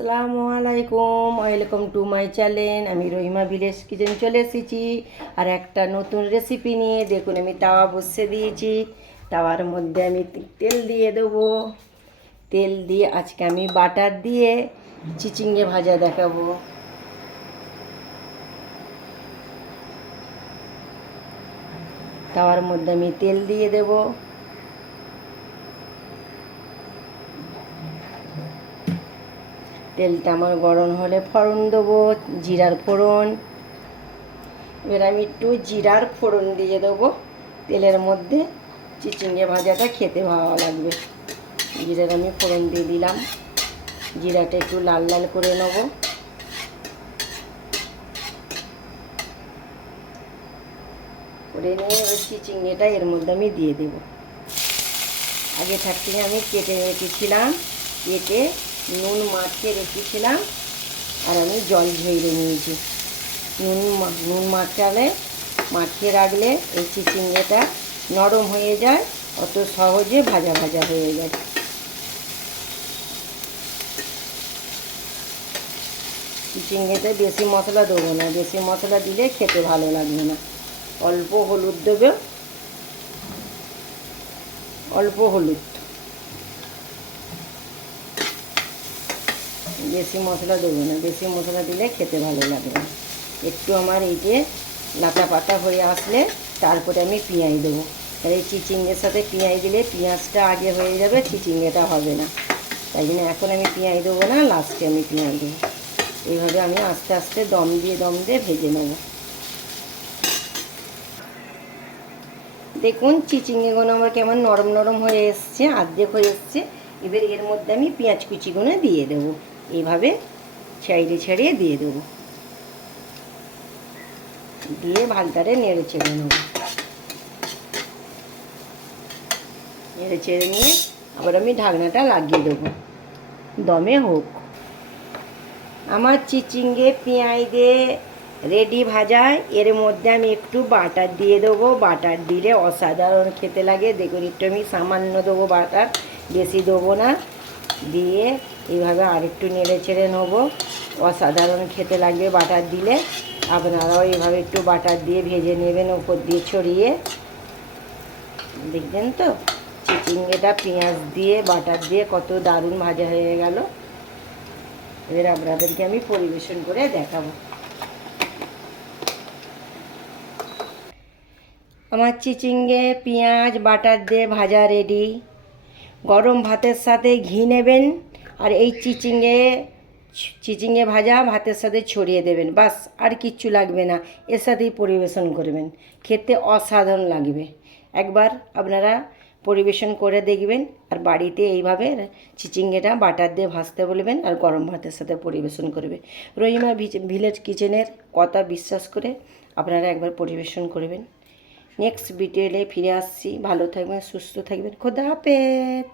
আসসালামু আলাইকুম, welcome to my channel. আমি রহিমা ভিলেজ কিচেন চলে এসেছি আর একটা নতুন রেসিপি নিয়ে। দেখুন, আমি তাওয়া বসিয়ে দিয়েছি। তাওয়ার মধ্যে আমি তেল দিয়ে দেবো। তেল দিয়ে আজকে আমি বাটার দিয়ে চিচিঙ্গে ভাজা দেখাবো। তাওয়ার মধ্যে আমি তেল দিয়ে দেবো। তেলটা আমার গরম হলে ফোড়ন দেবো, জিরার ফোড়ন। এবার আমি একটু জিরার ফোড়ন দিয়ে দেবো তেলের মধ্যে। চিচিঙ্গে ভাজাটা খেতে ভালো লাগবে। জিরার আমি ফোড়ন দিয়ে দিলাম। জিরাটা একটু লাল লাল করে নেব। করে নিয়ে ওই চিচিঙ্গেটা এর মধ্যে আমি দিয়ে দেব। আগে থাকতে আমি কেটে রেখেছিলাম, কেটে নুন মাখিয়ে রেখেছিলাম আর আমি জল ঝরিয়ে নিয়েছি। নুন মাখিয়ে রাখলে এই চিচিঙ্গেটা নরম হয়ে যায়, অত সহজে ভাজা ভাজা হয়ে যায়। চিচিঙ্গেতে বেশি মশলা দেবো না, বেশি মশলা দিলে খেতে ভালো লাগবে না। অল্প হলুদ দেবে, অল্প হলুদ, বেশি মশলা দেবো না। বেশি মশলা দিলে খেতে ভালো লাগবে না। একটু আমার এই যে লাটা পাতা হয়ে আসলে তারপরে আমি পেঁয়াজ দেবো। আর এই চিচিঙ্গের সাথে পেঁয়াজ দিলে পেঁয়াজটা আগে হয়ে যাবে, চিচিঙ্গেটা হবে না। তাই জন্য এখন আমি পেঁয়াজ দেবো না, লাস্টে আমি পেঁয়াজ দেবো। এইভাবে আমি আস্তে আস্তে দম দিয়ে ভেজে নেব। দেখুন চিচিঙ্গেগুলো আমার কেমন নরম নরম হয়ে এসছে, অর্ধেক হয়ে এসছে। এবার এর মধ্যে আমি পেঁয়াজ কুচিগুলো দিয়ে দেবো। এইভাবে ছাড়িয়ে দিয়ে দেবো। দিয়ে ভালটারে নেড়ে চেড়ে নেব। নেড়ে চেড়ে নিয়ে আবার আমি ঢাকনাটা লাগিয়ে দেবো, দমে হোক। আমার চিচিঙ্গে পেঁয়াজ দিয়ে রেডি ভাজা। এর মধ্যে আমি একটু বাটার দিয়ে দেবো। বাটার দিলে অসাধারণ খেতে লাগে। দেখুন, একটু আমি সামান্য দেবো বাটার, বেশি দেবো না। দিয়ে এইভাবে আরেকটু নেড়ে চেড়ে নেবো। অসাধারণ খেতে লাগবে বাটার দিলে। আপনারাও এইভাবে একটু বাটার দিয়ে ভেজে নেবেন, ওপর দিয়ে ছড়িয়ে। দেখবেন তো চিচিঙ্গেটা পেঁয়াজ দিয়ে বাটার দিয়ে কত দারুণ ভাজা হয়ে গেল। এবার আপনাদেরকে আমি পরিবেশন করে দেখাবো। আমার চিচিঙ্গে পেঁয়াজ বাটার দিয়ে ভাজা রেডি। গরম ভাতের সাথে ঘি নেবেন আর এই চিচিঙ্গে ভাজা ভাতের সাথে ছড়িয়ে দেবেন। বাস, আর কিচ্ছু লাগবে না। এর সাথেই পরিবেশন করবেন, খেতে অসাধারণ লাগবে। একবার আপনারা পরিবেশন করে দেখবেন আর বাড়িতে এইভাবে চিচিঙ্গেটা বাটার দিয়ে ভাজতে বলবেন আর গরম ভাতের সাথে পরিবেশন করবে। রহিমা ভিলেজ কিচেনের কথা বিশ্বাস করে আপনারা একবার পরিবেশন করবেন। নেক্সট ভিডিওতে ফিরে আসছি। ভালো থাকবেন, সুস্থ থাকবেন। খোদা হাফেজ।